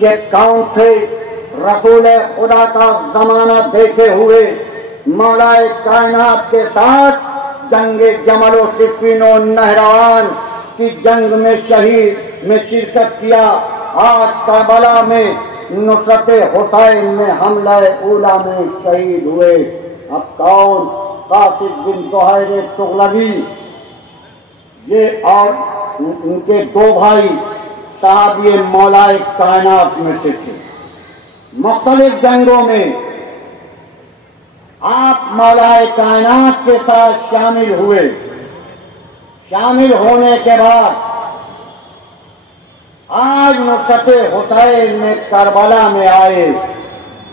یہ کون تھے؟ رسول خدا کا زمانہ دیکھے ہوئے مولا کائنات کے ساتھ جنگ جمل و صفین و نہروان کی جنگ میں شہید میں شرکت کیا. آج کربلا میں نصرت حسین میں حملہ اولا میں شہید ہوئے. اب کون؟ قاسم بن زہیر تغلبی، یہ اور ان کے دو بھائی صحابی مولا کائنات میں سے تھے. مختلف جنگوں میں آپ مولا کائنات کے ساتھ شامل ہوئے. شامل ہونے کے بعد آج نصرت حسین میں کربلا میں آئے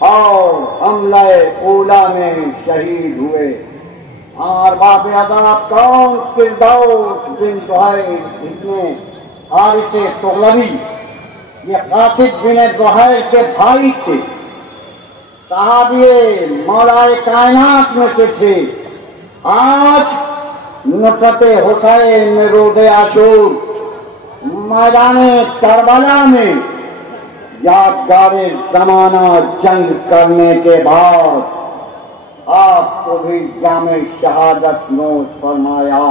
اور حملہ اولا میں شہید ہوئے. اور باب عذاب کون؟ فردوس بن زہیر ابن حارث تغلبی. یہ قاسم بن زہیر کے بھائی تھے، صحابی مولا کائنات میں سے تھے. آج نصرت حسین میں روز عاشور میدان کربلا میں یادگار زمانہ جنگ کرنے کے بعد آپ کو بھی جام شہادت نوش فرمایا.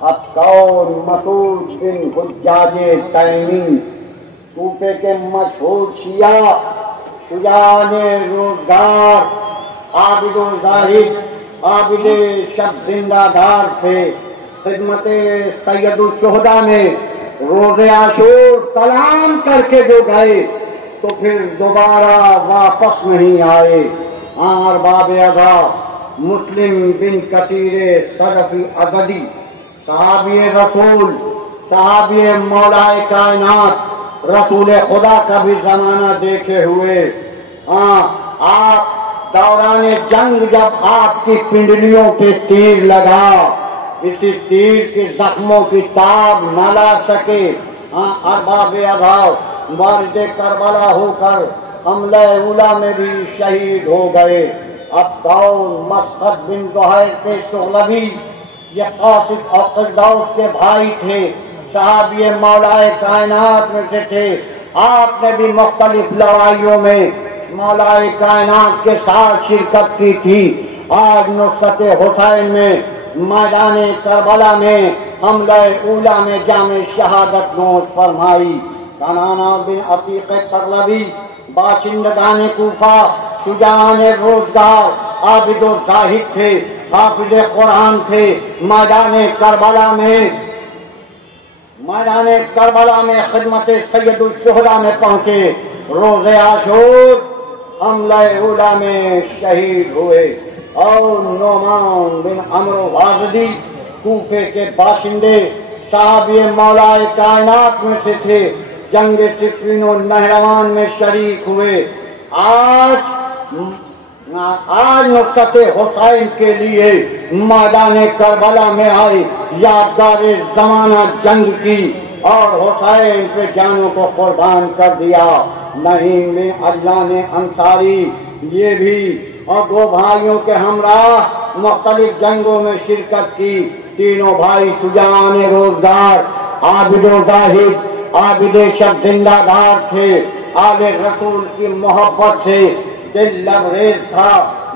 اب کون؟ مسعود بن حجاج تیمی، کوفے کے مشہور شیعہ، شجاع روزگار، عابد و زاہد، عابد شب زندہ دار تھے. خدمت سید الشہداء میں روز عاشور سلام کر کے جو گئے تو پھر دوبارہ واپس نہیں آئے. اور باب عذاب مسلم بن کثیر صدفی اگدی، صحابی رسول، صحابی مولا کائنات، رسول خدا کا بھی زمانہ دیکھے ہوئے. آپ دوران جنگ جب آپ کی پنڈلیوں پہ تیر لگا، اسی تیر کے زخموں کی تاب نہ لا سکے. ارباب عذاب وارد کربلا ہو کر حملہ اولا میں بھی شہید ہو گئے. اب کون؟ مسعود بن زہیر تغلبی، یہ قاسم اور فردوس کے بھائی تھے، صحابی مولا کائنات میں سے تھے. آپ نے بھی مختلف لڑائیوں میں مولا کائنات کے ساتھ شرکت کی تھی. آج نصرت حسین میں میدان کربلا میں حملہ اولا میں جام شہادت نوش فرمائی. کنانہ بن عتیق تغلبی، باشندگان کوفہ، شجاعان روزگار، عابد و زاہد تھے، حافظ قرآن تھے. میدان کربلا میں خدمت سید الشہداء میں پہنچے. روز عاشور حملہ اولا میں شہید ہوئے. اور نعمان بن عمرو وازدی، کوفے کے باشندے، صحابی مولا کائنات میں سے تھے، جنگ صفین و نہروان میں شریک ہوئے. آج نصرت حسین کے لیے میدان کربلا میں آئی، یادگار زمانہ جنگ کی اور حسین پہ جانوں کو قربان کر دیا. نعیم بن عجلان انصاری، یہ بھی اور دو بھائیوں کے ہمراہ مختلف جنگوں میں شرکت کی. تینوں بھائی شجاعان روزگار، عابد و زاہد، عابد شب زندہ دار تھے. آل رسول کی محبت سے دل لبریز تھا.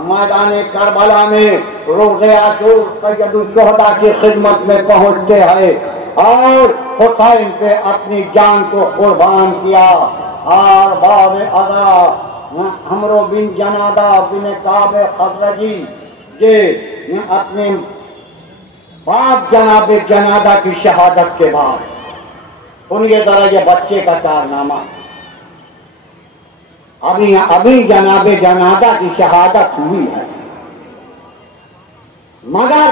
میدان کربلا میں روز عاشور سید الشہداء کی خدمت میں پہنچتے ہیں اور حسین پہ اپنی جان کو قربان کیا. اور باب عذاب عمرو بن جنادہ بن کعب خزرجی، یہ اپنے باپ جناب جنادہ کی شہادت کے بعد سنیے ذرا یہ بچے کا کارنامہ. ابھی جناب جنادہ کی شہادت ہوئی ہے، مگر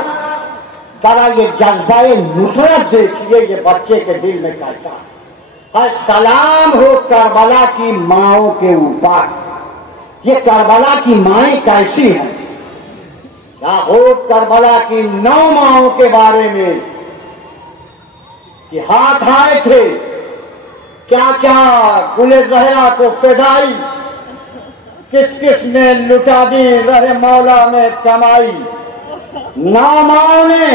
ذرا یہ جذبہ نصرت دیکھیے یہ بچے کے دل میں کیسا. سلام ہو کربلا کی ماؤں کے اوپر. یہ کربلا کی مائیں کیسی ہیں؟ یعقوب کربلا کی 9 ماؤں کے بارے میں کہ ہاتھ آئے تھے، کیا کیا گل زہرا کو فدائی، کس کس نے لٹا دی رہ مولا میں کمائی. 9 ماؤں نے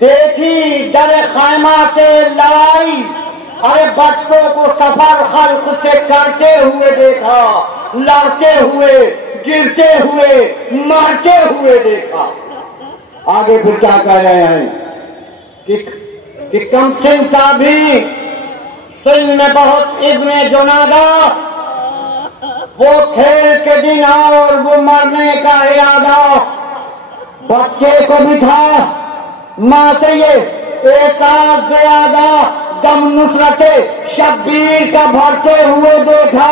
دیکھی در خیمہ سے لڑائی، ارے بچوں کو سفر خلق سے کرتے ہوئے دیکھا، لڑتے ہوئے، گرتے ہوئے، مرتے ہوئے دیکھا۔ آگے پھر کیا کہہ رہے ہیں کہ کم سن کا بھی سن میں بہت ابن جنادا، وہ کھیل کے دن اور وہ مرنے کا ارادہ، بچے کو بھی تھا ماں سے یہ احساس زیادہ، دم نصرت شبیر کا بھرتے ہوئے دیکھا،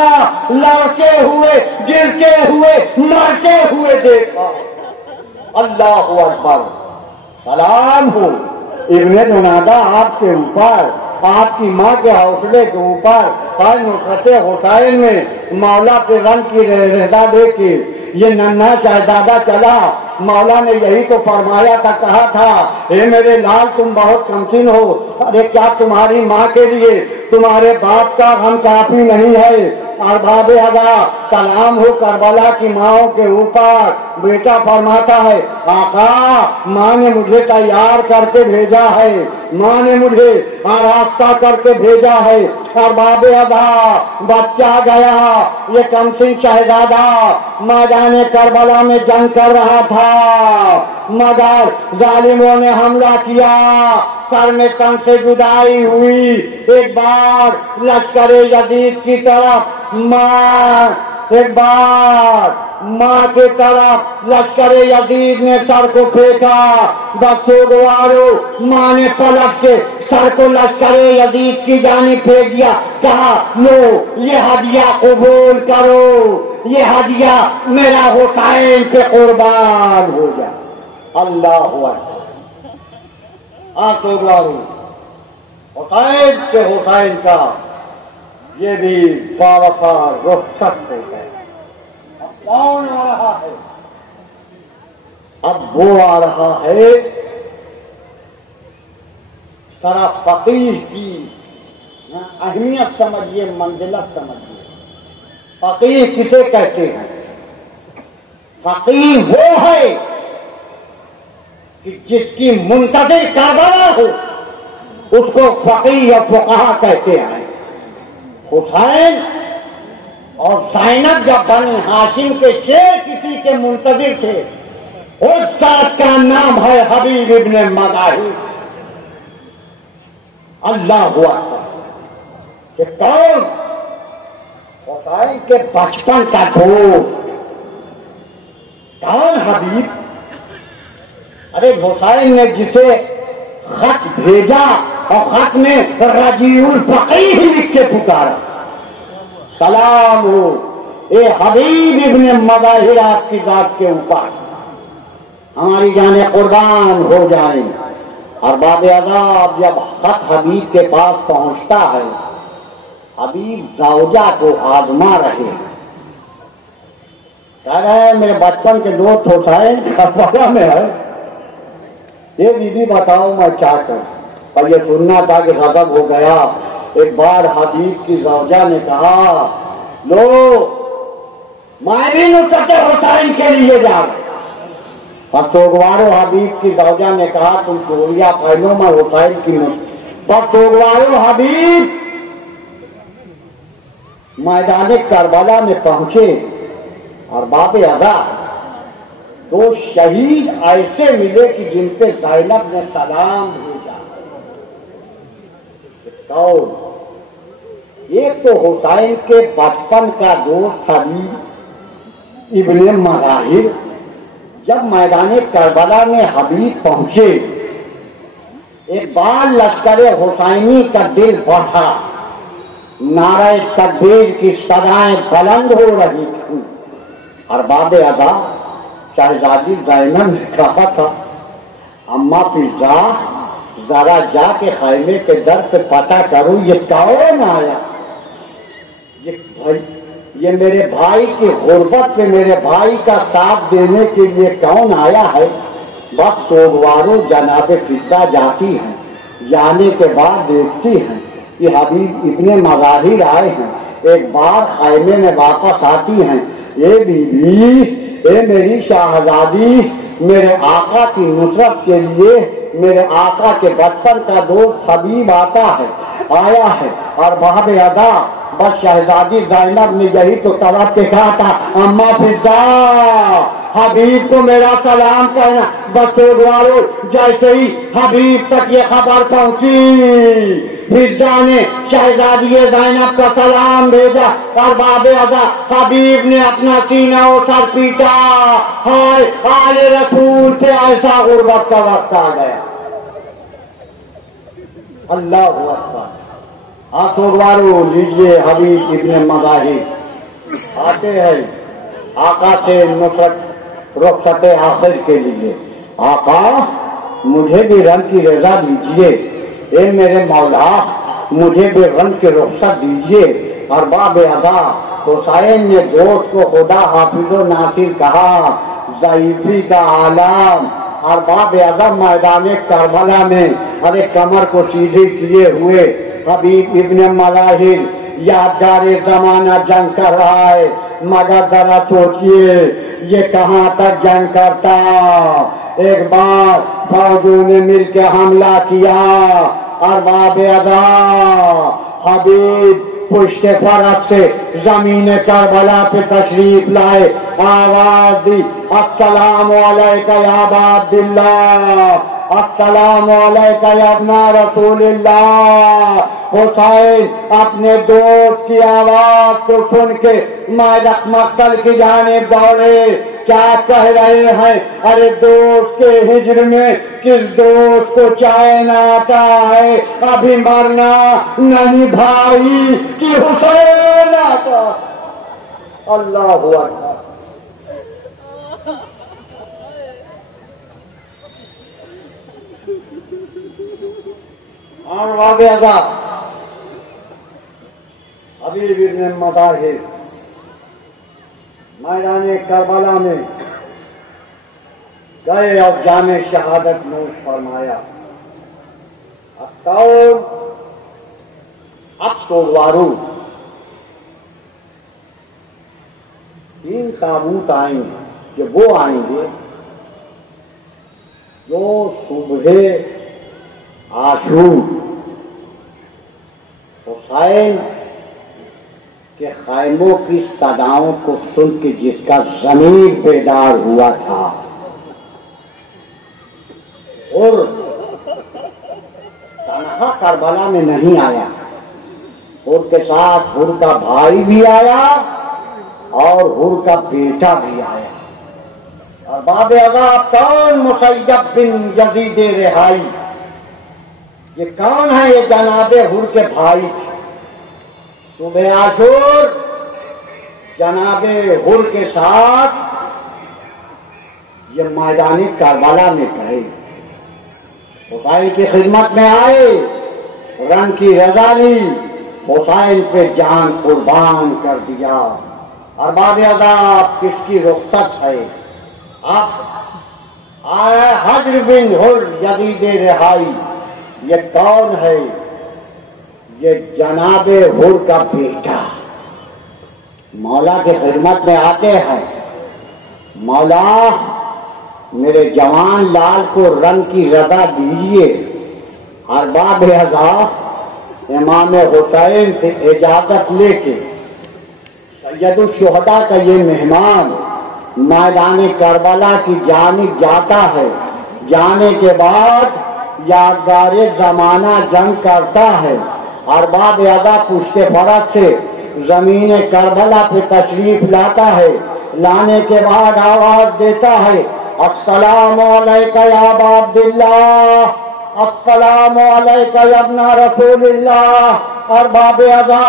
لڑتے ہوئے، گرتے ہوئے، مرتے ہوئے دیکھا۔ اللہ اکبر، سلام ہو ابن جنادا آپ کے اوپر، آپ کی ماں کے حوصلے کے اوپر، اور نصرت حسین میں مولا کے رنگ کی رضا دے کے یہ ننھا شہزادہ چلا۔ مولا نے یہی تو فرمایا تھا، کہا تھا اے میرے لال تم بہت کمسن ہو، ارے کیا تمہاری ماں کے لیے تمہارے باپ کا غم کافی نہیں ہے؟ ارباب ادا سلام ہو کربلا کی ماؤں کے اوپر۔ بیٹا فرماتا ہے آقا ماں نے مجھے تیار کر کے بھیجا ہے، ماں نے مجھے آراستہ کر کے بھیجا ہے۔ ارباب ادا بچہ گیا، یہ کمسن شہزادہ میدان کربلا میں جنگ کر رہا تھا، مگر ظالموں نے حملہ کیا، سر میں تن سے جدائی ہوئی۔ ایک بار لشکر یزید کی طرف ایک بار ماں کی طرف لشکر یزید نے سر کو پھینکا، بسوگوارو ماں نے پلٹ کے سر کو لشکر یزید کی جانب پھینک دیا، کہا لو یہ ہدیہ قبول کرو، یہ ہدیہ میرا حسین پہ قربان ہو جائے۔ اللہ آسوگوارو حسین سے حسین کا یہ بھی باوفا رخصت ہو گئے۔ اب کون آ رہا ہے؟ اب وہ آ رہا ہے ذرا فقیہ کی اہمیت سمجھیے، منزلت سمجھیے۔ فقیہ کسے کہتے ہیں؟ فقیہ وہ ہے کہ جس کی منتظر کربلا ہو، اس کو فقیہ یا فقہا کہتے ہیں۔ حسین اور زینب جب بنی ہاشم کے شیر کسی کے منتظر تھے، اس ذات کا نام ہے حبیب ابن مظاہر۔ اللہ ہوا کہ کون؟ حسین کے بچپن کا دوست۔ کون حبیب؟ ارے حسین نے جسے خط بھیجا اور خط میں رجیع الفقیہ ہی لکھ کے پکارا، سلام ہو اے حبیب ابن مظاہر آپ کی ذات کے اوپر، ہماری جانیں قربان ہو جائیں۔ ارباب عذاب جب خط حبیب کے پاس پہنچتا ہے، حبیب زوجہ کو آزما رہے ہیں، کہہ رہے ہیں میرے بچپن کے دوست حسین کربلا میں ہے، یہ بیوی بتاؤ میں کیا کروں؟ اور یہ سننا تھا کہ غضب ہو گیا۔ ایک بار حبیب کی زوجہ نے کہا لو میں بھی نصرت حسین کے لیے جا رہا۔ اور سوگوارو حبیب کی زوجہ نے کہا تم چوریاں پہنو، میں حسین کی نصرت۔ اور سوگوارو حبیب میدان کربلا میں پہنچے، اور باب ادا دو شہید ایسے ملے کہ جن پہ زینب نے سلام بھیجا۔ ایک تو حسین کے بچپن کا دوست حبیب ابن مظاہر، جب میدان کربلا میں حبیب پہنچے، ایک بار لشکر حسینی کا دل بڑھا، نعرہ تکبیر کی صدائیں بلند ہو رہی تھیں۔ ارباب ادا شہزادی زینب نے کہا تھا اماں فضا ذرا جا کے خیمے کے در پہ پتہ کروں یہ کون آیا، یہ میرے بھائی کی غربت پہ میرے بھائی کا ساتھ دینے کے لیے کون آیا ہے؟ بس سوگوارو جناب فضا جاتی ہیں، جانے کے بعد دیکھتی ہیں کہ حبیب ابن مظاہر آئے ہیں، ایک بار خیمے میں واپس آتی ہیں، اے بیوی اے میری شہزادی، میرے آقا کی نصرت کے لیے میرے آقا کے بچپن کا دوست حبیب آتا ہے، آیا ہے اور باب ادا بس شہزادی زینب نے یہی تو طلب کے کہا تھا اما فضا حبیب کو میرا سلام کہنا. بچوں جیسے ہی حبیب تک یہ خبر پہنچی فضا نے شہزادی زینب کا سلام بھیجا اور باب ادا حبیب نے اپنا سینہ و سر پیٹا. ہائے آل رسول سے ایسا غربت کا وقت آ گیا. اللہ اکبر. آسوگوارو لیجیے حبیب ابن مظاہر آتے ہیں آقا سے نصرت رخصت آخر کے لیے. آقا مجھے بھی رنگ کی رضا دیجیے، اے میرے مولا مجھے بھی رنگ کی رخصت دیجیے. اور باب ادا حسین نے دوست کو خدا حافظ و ناصر کہا، ضعیفی کا عالم. اور باب ادا میدان کربلا میں ارے کمر کو سیدھی کیے ہوئے حبیب ابن مظاہر یادگار زمانہ جنگ کر رہا ہے. مگر ذرا سوچیے یہ کہاں تک جنگ کرتا. ایک بار فوجوں نے مل کے حملہ کیا اور باب ادا حبیب پشت فرس سے زمین کربلا پہ تشریف لائے، آواز دی السلام علیکہ یا ابا عبداللہ، السلام علیکہ یا ابن رسول اللہ. حسین اپنے دوست کی آواز کو سن کے مقتل کی جانب دوڑے. کیا کہہ رہے ہیں؟ ارے دوست کے ہجر میں کس دوست کو چین آتا ہے، ابھی مرنا نہیں بھائی کہ حسین آتا. اللہ اکبر. اور واقع ادا حبیب ابن مظاہر میدان کربلا میں گئے اور جام شہادت نوش فرمایا. اب تو وارو 3 تابوت آئیں گے کہ وہ آئیں گے جو صبح عاشور حسین کے خیموں کی صداؤں کو سن کے جس کا ضمیر بیدار ہوا تھا اور تنہا کربلا میں نہیں آیا، ان کے ساتھ حر کا بھائی بھی آیا اور حر کا بیٹا بھی آیا. اور باب ادا کون مسیب بن یزید رہائی، یہ کون ہے؟ یہ جناب حر کے بھائی. صبح عاشور جناب حر کے ساتھ یہ میدان کربلا میں گئے، حسین کی خدمت میں آئے، رنگ کی رضا لی، حسین پہ جان قربان کر دیا. اور باب ادا کس کی رخصت ہے؟ اب آیا حجر بن حر یزید رہائی. یہ کون ہے؟ یہ جناب حر کا بیٹا مولا کی خدمت میں آتے ہیں. مولا میرے جوان لال کو رنگ کی رضا دیجیے. اور باب ادا امام حسین سے اجازت لے کے سید الشہداء کا یہ مہمان میدان کربلا کی جانب جاتا ہے. جانے کے بعد یادگار زمانہ جنگ کرتا ہے اور باب ادا پشت فرس سے زمین کربلا پہ تشریف لاتا ہے. لانے کے بعد آواز دیتا ہے السلام علیکہ یا ابا عبداللہ، السلام علیکہ یا ابن رسول اللہ. اور باب ادا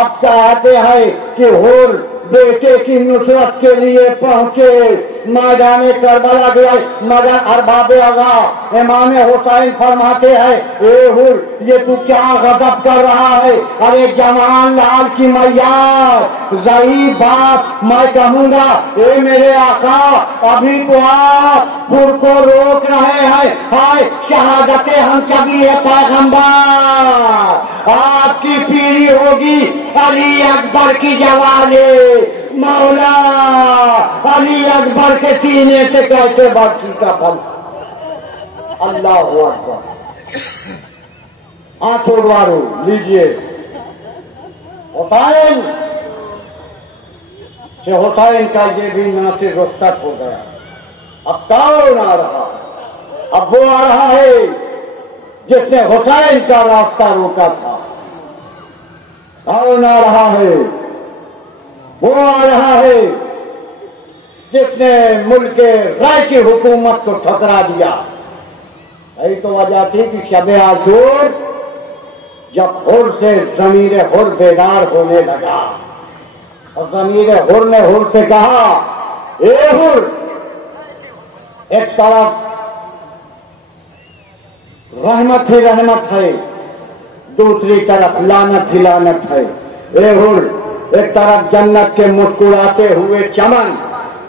اب چاہتے ہیں کہ حر بیٹے کی نصرت کے لیے پہنچے، میدان کربلا گیا. مگر ارباب ادا امام حسین فرماتے ہیں اے حر یہ تو کیا غضب کر رہا ہے؟ ارے جوان لال کی میات ضعیف بات میں کہوں گا. اے میرے آقا ابھی تو آپ حر کو روک رہے ہیں. ہائے شہادت ہم کبھی ہے پیغمبر، آپ کی پیری ہوگی علی اکبر کی جوانی. مولا علی اکبر کے سینے سے کیسے برسی کا پھل. اللہ اکبر. آنکھوں دوارو لیجئے حسین سے حسین کا یہ بھی ناصر رخصت ہو گیا. اب کون آ رہا ہے؟ اب وہ آ رہا ہے جس نے حسین کا راستہ روکا تھا. کون آ رہا ہے؟ وہ آ رہا ہے جس نے ملک رائے کی حکومت کو ٹھکرا دیا. یہی تو وجہ تھی کہ شب عاشور جب حر سے ضمیر حر بیدار ہونے لگا اور ضمیر حر نے حر سے کہا اے حر، ایک طرف رحمت ہی رحمت ہے، دوسری طرف لعنت ہی لعنت ہے. اے حر، ایک طرف جنت کے مسکراتے ہوئے چمن،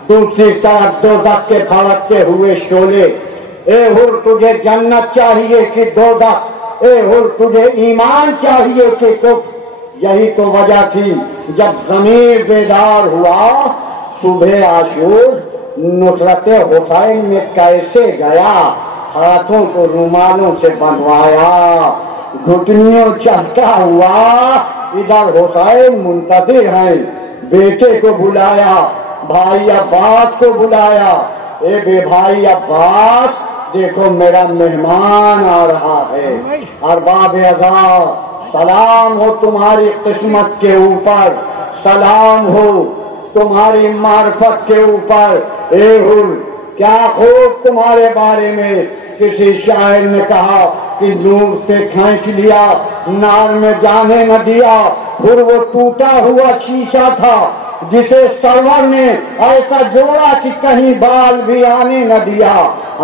دوسری طرف دوزخ کے بھڑکتے ہوئے شعلے. اے حر، تجھے جنت چاہیے کہ دوزخ؟ اے حر، تجھے ایمان چاہیے کہ کفر؟ یہی تو وجہ تھی جب ضمیر بیدار ہوا صبح عاشور نصرت حسین میں کیسے گیا. ہاتھوں کو رومالوں سے بندھوایا، گھٹنیوں چہتا ہوا. ادھر حسین منتظر ہیں، بیٹے کو بلایا، بھائی عباس کو بلایا. اے بے بھائی عباس، دیکھو میرا مہمان آ رہا ہے. ارباب اعضاء، سلام ہو تمہاری قسمت کے اوپر، سلام ہو تمہاری معرفت کے اوپر. اے حر، کیا خوب تمہارے بارے میں. کسی شاعر نے کہا کہ نور سے کھینچ لیا، نار میں جانے نہ دیا. پھر وہ ٹوٹا ہوا شیشہ تھا جسے سرور نے ایسا جوڑا کہ کہیں بال بھی آنے نہ دیا.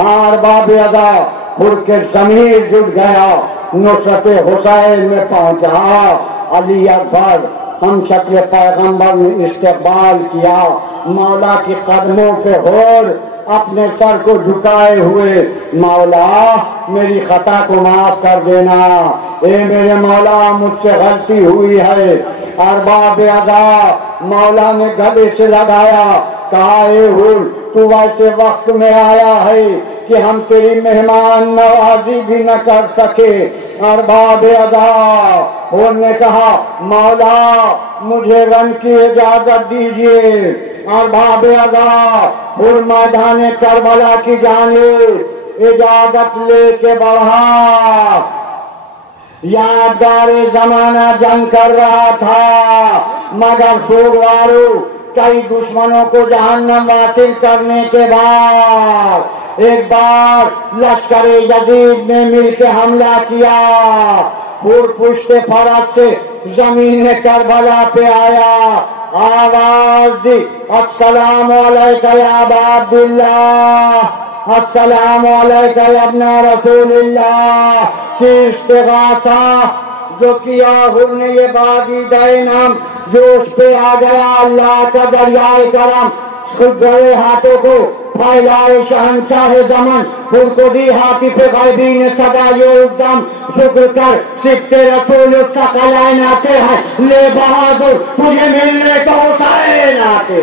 ارباب اعضاء، پھر کے ضمیر جٹ گیا، نصرت حسین میں پہنچا. علی اکبر ہم شکل پیغمبر نے استقبال کیا. مولا کے قدموں پہ ہور اپنے سر کو جھکائے ہوئے، مولا میری خطا کو معاف کر دینا. اے میرے مولا، مجھ سے غلطی ہوئی ہے. ارباب اعضاء، مولا نے گلے سے لگایا، کہا اے حر، تو ویسے وقت میں آیا ہے کہ ہم تیری مہمان نوازی بھی نہ کر سکے. ارباب اعضاء، حر نے کہا مولا مجھے رن کی اجازت دیجیے. ارباب اعضاء، حر میدان کربلا کی جانب اجازت لے کے بڑھا. یادگار زمانہ جنگ کر رہا تھا، مگر سوگوارو کئی دشمنوں کو جہنم واصل کرنے کے بعد ایک بار لشکر یزید نے مل کے حملہ کیا. پور پشت فرس سے زمین کربلا پہ آیا، آواز دی السلام علیکہ یا ابا عبداللہ، السلام علیکہ یا ابن رسول اللہ. کی استغاثہ جو کیا حر نے، یہ باغی دینم جوش پہ آ گیا. اللہ کا دریائے کرم خود گئے ہاتھوں کو پھیلائے شہنشاہ زمن. حر کو دی ہاتھی پہ غیبی نے صدا یہ اقدام، شکر کر سکتے رسول ثقلین آتے ہیں، لے بہادر تجھے ملنے کو حسین آتے.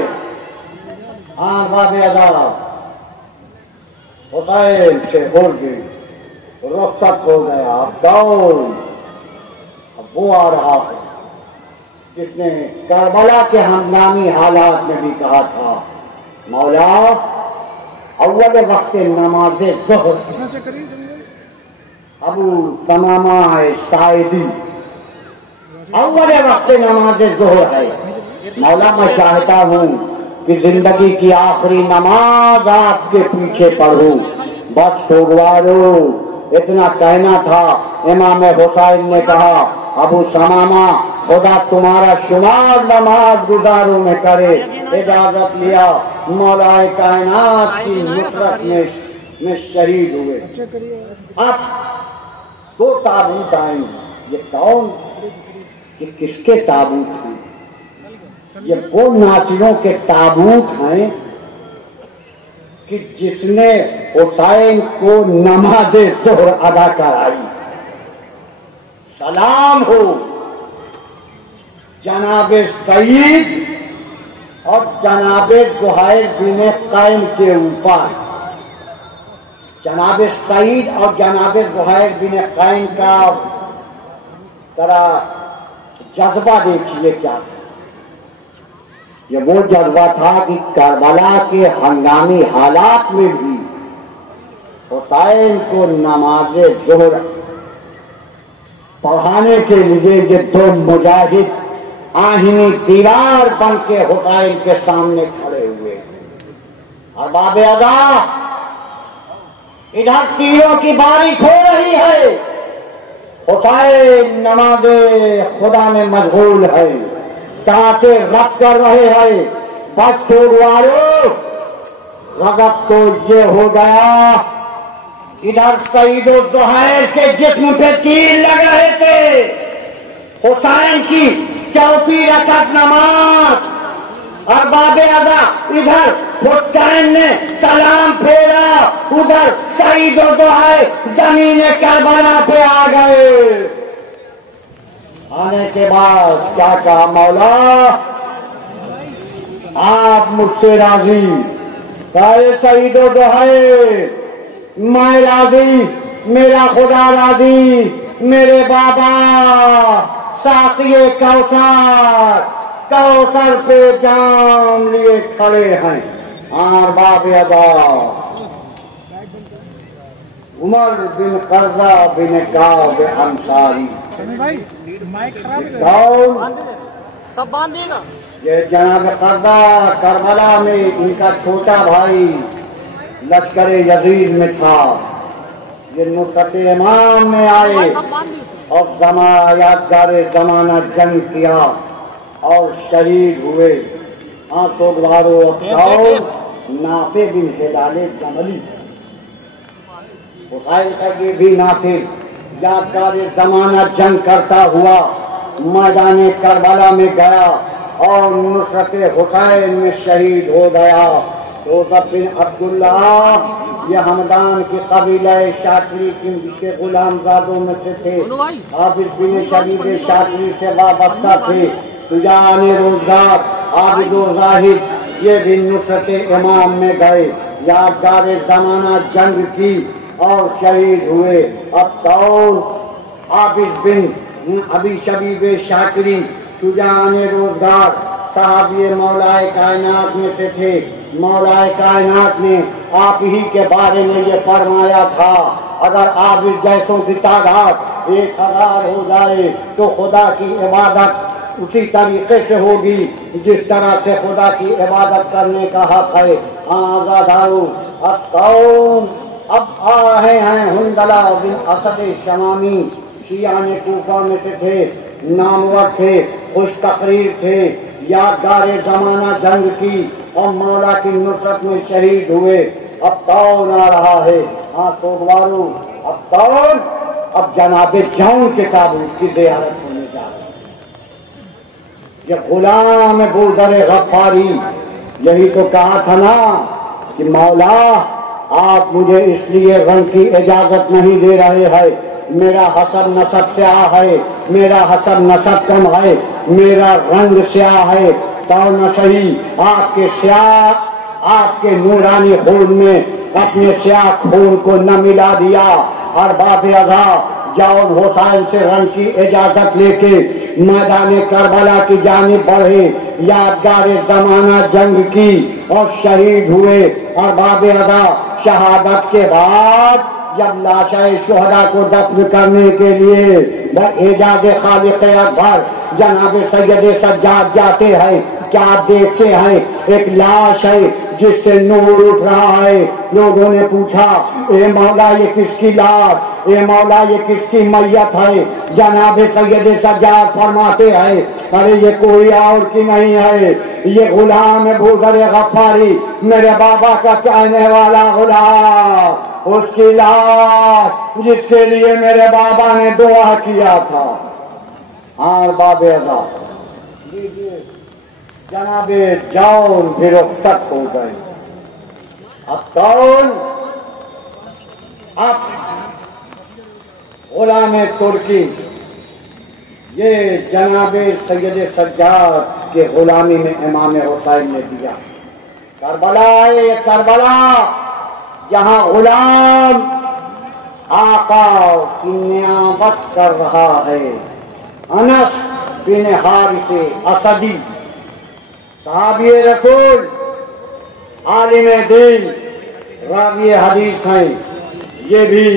ارباب اعضاء، حسین سے حر بھی رخصت ہو گیا. اب کون؟ اب وہ آ رہا ہے جس نے کربلا کے ہنگامی حالات میں بھی کہا تھا مولا اول وقت نماز ظہر. ابو تمامہ سائدی، اول وقت نماز ظہر ہے. مولا میں چاہتا ہوں کہ زندگی کی آخری نماز آپ کے پیچھے پڑھوں. بس سوگوارو اتنا کہنا تھا. امام حسین نے کہا ابو تمامہ خدا تمہارا شمار نماز گزاروں میں کرے. اجازت لیا، مولا کائنات کی نصرت میں شہید ہوئے. اب دو تابوت آئیں. یہ کون؟ یہ کس کے تابوت ہیں؟ یہ وہ ناصروں کے تابوت ہیں کہ جس نے حسین کو نماز ظہر ادا کرائی. سلام ہو جناب سعید اور جناب زہیر بن قائم کے اوپر. جناب سعید اور جناب زہیر بن قائم کا ذرا جذبہ دیکھیے کیا تھا۔ یہ وہ جذبہ تھا کہ کربلا کے ہنگامی حالات میں بھی حسین کو نماز ظہر پڑھانے کے لیے یہ دو مجاہد آہنی دیوار بن کے حسین کے سامنے کھڑے ہوئے۔ اور باب ادا ادھر تیروں کی بارش ہو رہی ہے، حسین نماز خدا میں مشغول ہے، دانتے رب کر رہے ہیں۔ بس چھوڑوارو رغب تو یہ ہو گیا، ادھر سعید و زہیر کے جسم پہ تیر لگ رہے تھے، حسین کی چوتھی رکعت نماز، اور باب ادا ادھر حسین نے سلام پھیرا، ادھر سعید و زہیر زمین کربلا پہ آ گئے۔ آنے کے بعد کیا کہا مولا آپ مجھ سے راضی؟ کہے سعید و زہیر میں راضی، میرا خدا راضی، میرے بابا ساقی کوثر کوثر پہ جام لیے کھڑے ہیں۔ اور باب ادا عمر بن قرظہ بن کعب انصاری یہ جناب قرظہ کربلا میں ان کا چھوٹا بھائی لشکر یزید میں تھا، یہ نصرت امام میں آئے اور یادگار زمانہ جنگ کیا اور شہید ہوئے۔ آنکھوں گوارو نافع بن ہلال جملی، حسین کا یہ بھی نافع یادگار زمانہ جنگ کرتا ہوا میدان کربلا میں گیا اور نصرت حسین میں شہید ہو گیا۔ یوسف بن عبداللہ یہ ہمدان کی قبیلہ شاکری کے غلام زادوں میں سے تھے، حافظ بن شبیب شاکری سے وابستہ تھے، تجان روزگار عابد و زاہد یہ بھی نصرت امام میں گئے، یادگار زمانہ جنگ کی اور شہید ہوئے۔ اب طول حافظ بن ابی شبیب شاکری تجان روزگار صحابی مولا کائنات میں سے تھے، مولا کائنات نے آپ ہی کے بارے میں یہ فرمایا تھا اگر آپ اس جیسوں کی تعداد 1000 ہو جائے تو خدا کی عبادت اسی طریقے سے ہوگی جس طرح سے خدا کی عبادت کرنے کا حق ہے۔ آزادارو القوم اب آئے ہیں حنظلہ بن اسد شمامی، شیعان کوفہ میں سے تھے، نامور تھے، خوش تقریر تھے، یادگار زمانہ جنگ کی اور مولا کی نصرت میں شہید ہوئے۔ اب کون آ رہا ہے؟ ہاں سوگوارو اب کون؟ اب جناب جون کے تابوت کی زیارت ہونے جا رہی ہے۔ یہ غلام بودر غفاری یہی تو کہا تھا نا کہ مولا آپ مجھے اس لیے رنگ کی اجازت نہیں دے رہے ہیں، میرا حسب نسب سیاہ ہے، میرا حسب نسب کم ہے، میرا رنگ سیاہ ہے، تو نہ صحیح آپ کے نورانی خون میں اپنے سیاہ خون کو نہ ملا دیا۔ اور باب ادا جاؤ حسین سے رنگ کی اجازت لے کے میدان کربلا کی جانب بڑھے، یادگار زمانہ جنگ کی اور شہید ہوئے۔ اور باب ادا شہادت کے بعد جب لاشیں شہداء کو دفن کرنے کے لیے اعجاز خالق اکبر جناب سید سجاد جاتے ہیں، کیا دیکھتے ہیں؟ ایک لاش ہے جس سے نور اٹھ رہا ہے۔ لوگوں نے پوچھا اے مولا یہ کس کی لاش، اے مولا یہ کس کی میت ہے؟ جناب سید سجاد فرماتے ہیں ارے یہ کوئی اور کی نہیں ہے، یہ غلام بودر غفاری میرے بابا کا کہنے والا غلام، اس کی لاش جس کے لیے میرے بابا نے دعا کیا تھا۔ اور باب ادا جناب جون بھی رخصت ہو گئے۔ اب کون؟ اب غلام ترکی یہ جناب سید سجاد کے غلامی میں امام حسین نے دیا۔ کربلا ہے کربلا جہاں غلام آقا کی نیابت کر رہا ہے، انس بن حارث اسدی صحابی رسول عالم دین راوی حدیث ہیں، یہ بھی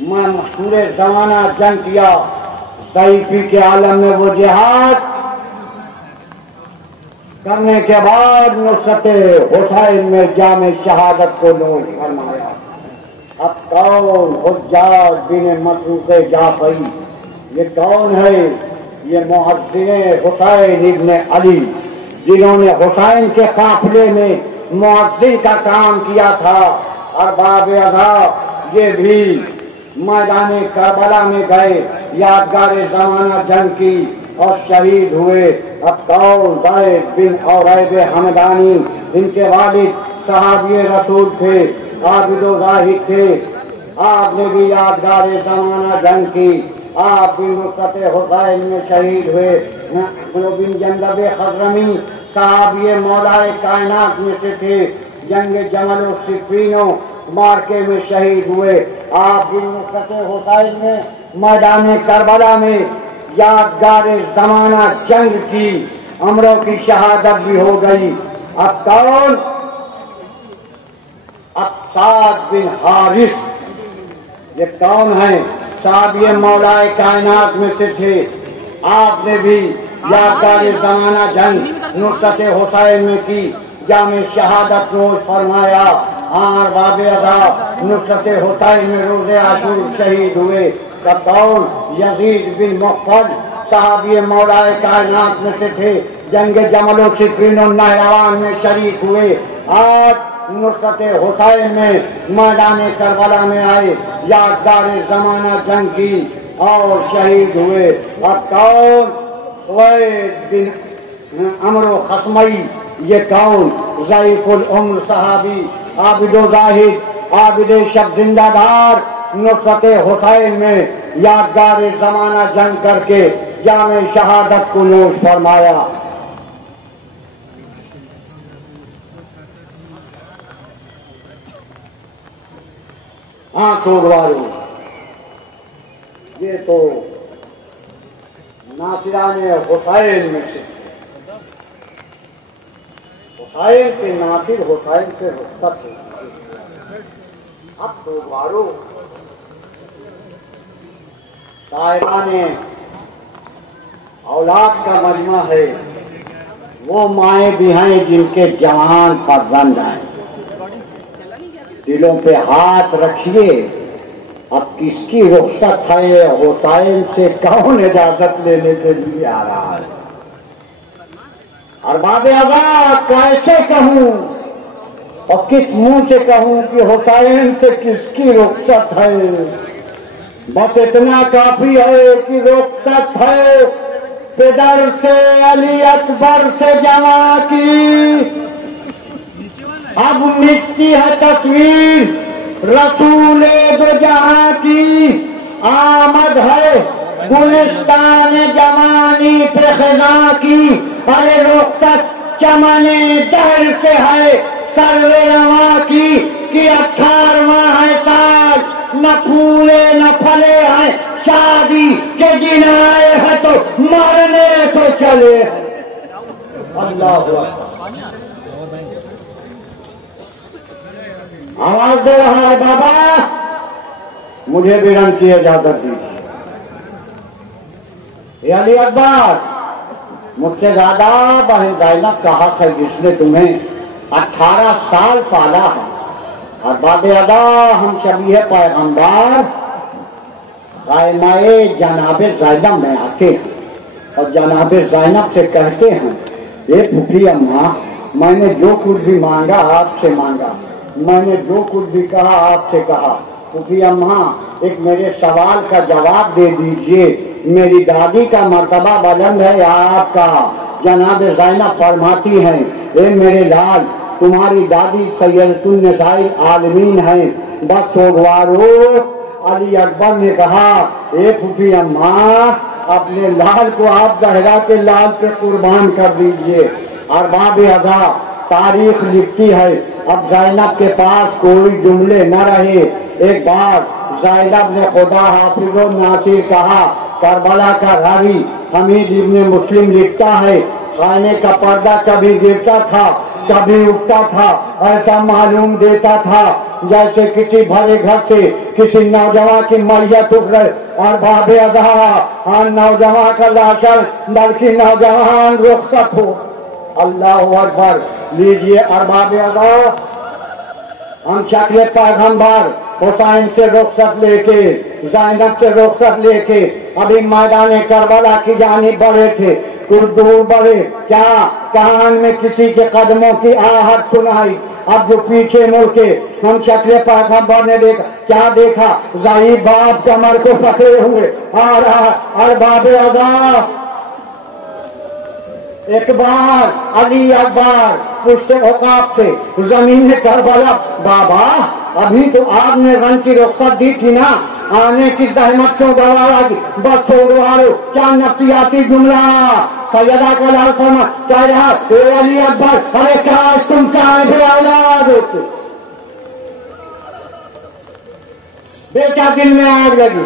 مشہور زمانہ جنگ کیا ضعیفی کے عالم میں وہ جہاد کرنے کے بعد نصرت حسین میں جام شہادت کو نوش فرمایا۔ اب کون؟ حجاج بن مسروق جعفری، یہ کون ہے؟ یہ محسن حسین ابن علی، جنہوں نے حسین کے قافلے میں مؤذن کا کام کیا تھا۔ ارباب ادا یہ بھی میدان کربلا میں گئے، یادگار زمانہ جنگ کی اور شہید ہوئے۔ اب کون؟ زید بن عوریب حمدانی، ان کے والد صحابی رسول تھے، عابد و زاہد تھے، آپ نے بھی یادگار زمانہ جنگ کی، آپ بھی نصرت حسین میں شہید ہوئے۔ بن جندب خضرمی صحابی مولا کائنات میں سے تھے، جنگ جمل و صفین و مارکے میں شہید ہوئے۔ آپ بھی نصرت حسین میں میدان کربلا میں یادگار زمانہ جنگ کی، عمروں کی شہادت بھی ہو گئی۔ اب کون؟ اب سعد بن حارث، یہ کون ہیں؟ صحابی مولا کائنات میں سے تھے، آپ نے بھی یادگار زمانہ جنگ نصرت حسین میں کی، جام شہادت نوش فرمایا۔ ارباب ادا نصرت حسین میں روز عاشور شہید ہوئے۔ اب کون؟ یزید بن مقفل، صحابی مولا کائنات میں سے تھے، جنگ جمل و صفین و نہروان میں شریک ہوئے۔ آج نصرت حسین میں میدان کربلا میں آئے، یادگار زمانہ جنگ کی اور شہید ہوئے۔ اب کون؟ سوید بن عمرو خصمی، یہ کون؟ ضعیف العمر صحابی، عابد و زاہد، عابد شب زندہ دار، نصرت حسین میں یادگار زمانہ جنگ کر کے جام شہادت کو نوش فرمایا۔ سوگوارو، یہ تو ناصران حسین میں سے، حسین کے ناصر حسین سے رخصت ہوئی۔ اب سوگوارو صاحبان اولاد کا مجمع ہے، وہ مائیں بھی ہیں جن کے جوان فرزند ہیں۔ دلوں پہ ہاتھ رکھیے، اب کس کی رخصت ہے؟ حسین سے کون اجازت لینے کے لیے آ رہا ہے؟ ارباب ادا کیسے کہوں اور کس منہ سے کہوں کہ حسین سے کس کی رخصت ہے؟ بس اتنا کافی ہے کہ رخصت ہے پدر سے، علی اکبر سے جمع کی۔ اب مٹتی ہے تصویر رسول دو جہاں کی، آمد ہے گلستان جوانی پہ خزاں کی۔ ارے رخصت چمن دہر سے ہے سرو رواں کی، کہ 18واں ہے سال، نہ پھولے نہ پھلے ہیں شادی کے دن آئے ہیں تو مرنے تو چلے ہیں۔ اللہ اکبر، آواز دے رہا ہے بابا، مجھے بھی رنگ کی اجازت دیجیے۔ یہ علی اکبر، مجھ سے زیادہ بہن زینب کہا تھا جس نے تمہیں 18 سال پالا ہے، اور باب ادا ہم شبیہ پیغمبر قائمہ جناب زینب میں آتے ہیں اور جناب زینب سے کہتے ہیں، اے پھوپھی اماں، میں نے جو کچھ بھی مانگا آپ سے مانگا، میں نے جو کچھ بھی کہا آپ سے کہا۔ پھوپھی اماں، ایک میرے سوال کا جواب دے دیجئے، میری دادی کا مرتبہ بلند ہے آپ کا۔ جناب زینب فرماتی ہیں، اے میرے لال، تمہاری دادی سیدۃ النساء العالمین ہیں۔ بس سوگوارو، علی اکبر نے کہا، اے پھوپھی اماں، اپنے لال کو آپ زہرا کے لال پہ قربان کر دیجئے۔ ارباب ادا تاریخ لکھتی ہے، اب زینب کے پاس کوئی جملے نہ رہے۔ ایک بار زینب نے خدا حافظ و ناصر کہا، کربلا کا راوی حمید ابن مسلم لکھتا ہے خانے کا پردہ کبھی گرتا تھا کبھی اٹھتا تھا، ایسا معلوم دیتا تھا جیسے کسی بھرے گھر سے کسی نوجوان کی میت اٹھ رہے اور باب ادا نوجوان کا لاشر بلکہ نوجوان رخصت ہو۔ اللہ اکبر۔ لیجیے ارباب ادا، ہم شکل پیغمبر حسین سے رخصت لے کے زینب سے رخصت لے کے ابھی میدان کربلا کی جانب بڑھے تھے، کچھ دور بڑھے، کیا کان میں کسی کے قدموں کی آہٹ سنائی۔ اب جو پیچھے مڑ کے ہم شکل پیغمبر نے دیکھا، کیا دیکھا؟ ضعیف باپ کمر کو پکڑے ہوئے آ رہا ارباب ادا۔ ایک بار علی اکبر پشت عقاب سے زمین میں کربلا، بابا ابھی تو آپ نے رن کی رخصت دی تھی نا، آنے کی زحمت کیوں گوارا دی؟ بس چھوڑو، کیا نفسیاتی جملہ۔ سیدہ کا لال فرما کہہ رہا اے علی اکبر، ارے کاش تم چاہے بھی اولاد ہوتے۔ بیٹا دل میں آگ لگی،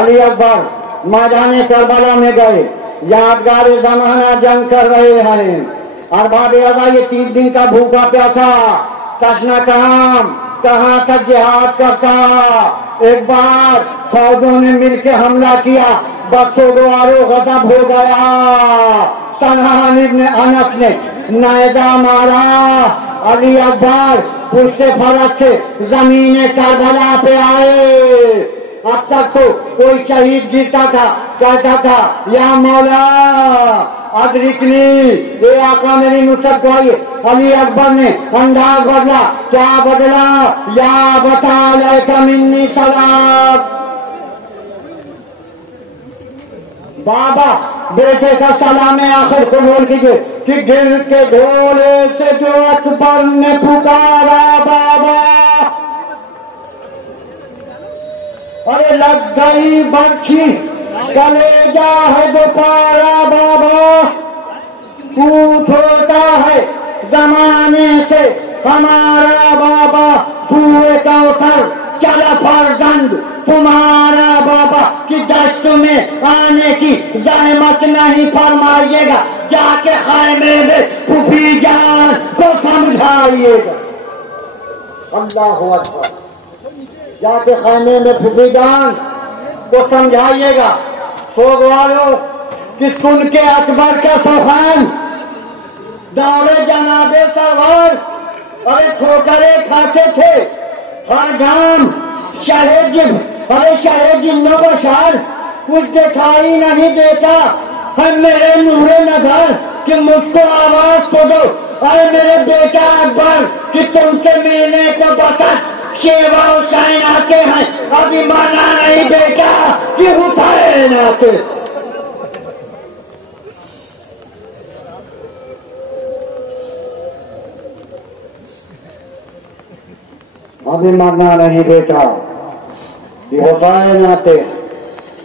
علی اکبر میدان کربلا میں گئے، یادگار زمانہ جنگ کر رہے ہیں۔ ارباب ادا یہ 3 دن کا بھوکا پیاسا تشنا کام کہاں تک جہاد کرتا۔ ایک بار فوجوں نے مل کے حملہ کیا، بچوں دوارو غضب ہو گیا، سنان ابن انس نے نیزہ مارا، علی اکبر پشت فرس سے زمین کربلا پہ آئے۔ اب تک تو کوئی شہید گرتا تھا کہتا تھا یا مولا ادرکنی، اے آقا میری نصرت کو آئیے۔ علی اکبر نے انداز بدلا، کیا بدلا؟ یا بتا لیک منی سلام۔ بابا بیٹے کا سلام آخر قبول کیجیے کہ گر کے ڈھولے سے جو اکبر نے پکارا بابا، ارے لگ گئی برچھی کلیجا ہے دوپارا بابا، پوچھ ہوتا ہے زمانے سے ہمارا بابا، سوئے کوثر چلا فرزند تمہارا بابا، کہ دشت میں آنے کی زحمت نہیں فرمائیے گا، جا کے خیمے میں پھوپھی جان کو سمجھائیے گا۔ اللہ اکبر، جا کے خیمے میں پھوپھی جان کو سمجھائیے گا۔ سوگوارو کہ سن کے اکبر کا سخن دورے جناب سرور، ارے ٹھوکرے کھاتے تھے ہر گام شہد، ارے شہد جنوں کو شار کچھ دکھائی نہیں دیتا ہے میرے نور نظر کہ مجھ کو آواز کو دو، ارے میرے بیٹا اکبر کہ تم سے ملنے کو بتا شیوا حسین آتے ہیں، ابھی مانا نہیں بیٹا کہ حسین آتے۔ ابھی مرنا نہیں بیٹا کہ حسین آتے۔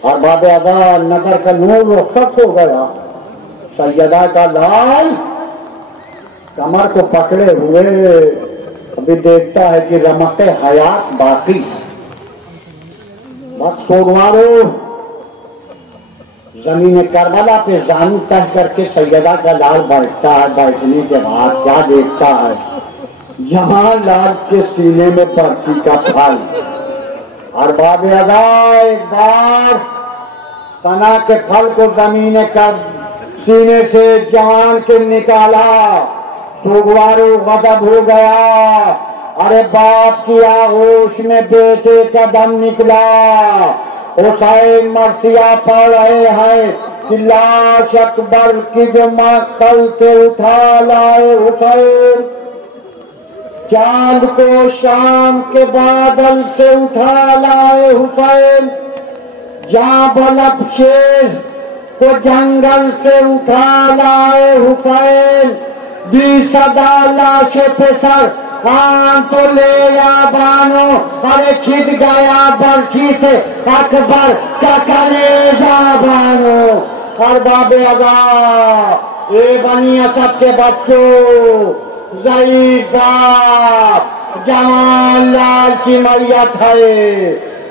اور باب ادا نظر کا نور رخصت ہو گیا، سیدہ کا لال کمر کو پکڑے ہوئے ابھی دیکھتا ہے کہ رمق حیات باقی۔ بس سوگوارو زمین کربلا پہ زانو تہ کر کے سیدہ کا لال بیٹھتا ہے، بیٹھنے کے بعد کیا دیکھتا ہے؟ جمال لال کے سینے میں پرچی کا پھل۔ اور باب ادا ایک بار سنا کے پھل کو زمین کر سینے سے جوان کے نکالا، سوگوارو غضب ہو گیا، ارے باپ کی آغوش میں بیٹے کا دم نکلا، حسین مرثیہ پڑھ رہے ہیں کہ لاش اکبر کی جو مقتل سے اٹھا لائے حسین، چاند کو شام کے بادل سے اٹھا لائے حسین، جاں بلب شیر کو جنگل سے اٹھا لائے حسین، دی صدا لاش پہ سر آن تو لے یا بانو، ارے چھٹ گیا برچھی سے اکبر کا کلیجہ بانو۔ اور باب ادا اے بنی اسد کے بچوں، ضعیف باپ جمال لال کی میت ہے،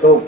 2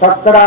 17